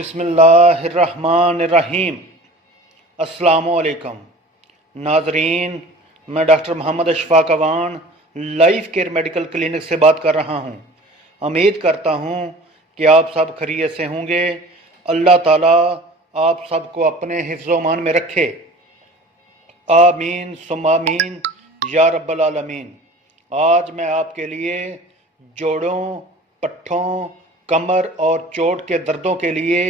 बिस्मिल्लाहिर्रहमानिर्रहीम। अस्सलामुअलैकुम नाजरीन, मैं doctor Mohammad Ashfaq Awan life care medical clinic से बात कर रहा हूँ। उम्मीद करता हूँ कि आप सब खैरियत से होंगे। अल्लाह ताला आप सबको अपने हिफ्ज़-ओ-मान में रखे, आमीन सुम्मा आमीन या रब्बल आलमीन। आज मैं आपके लिए जोड़ों, पट्ठों, कमर और चोट के दर्दों के लिए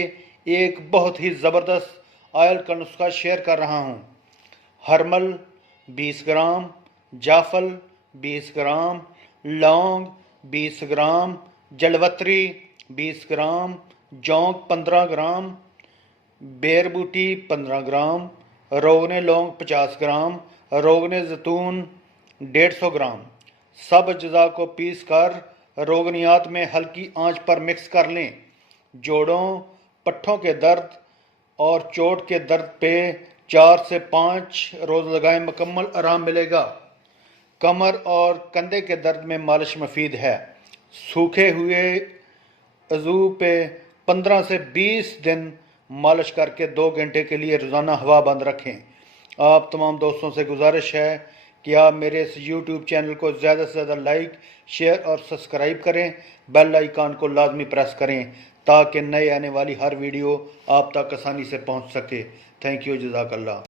एक बहुत ही ज़बरदस्त ऑयल का नुस्खा शेयर कर रहा हूँ। हरमल 20 ग्राम, जाफल 20 ग्राम, लौंग 20 ग्राम, जलवत्री 20 ग्राम, जौंक 15 ग्राम, बेरबूटी 15 ग्राम, रोगने लौंग 50 ग्राम, रोगने जैतून 150 ग्राम। सब अज्जा को पीस कर रोगनियात में हल्की आंच पर मिक्स कर लें। जोड़ों, पट्ठों के दर्द और चोट के दर्द पे 4 से 5 रोज़ लगाएं, मुकम्मल आराम मिलेगा। कमर और कंधे के दर्द में मालिश मुफीद है। सूखे हुए अज़ू पे 15 से 20 दिन मालिश करके 2 घंटे के लिए रोज़ाना हवा बंद रखें। आप तमाम दोस्तों से गुजारिश है कि आप मेरे इस YouTube चैनल को ज़्यादा से ज़्यादा लाइक, शेयर और सब्सक्राइब करें। बेल आइकन को लाजमी प्रेस करें ताकि नए आने वाली हर वीडियो आप तक आसानी से पहुंच सके। थैंक यू, जज़ाकल्लाह।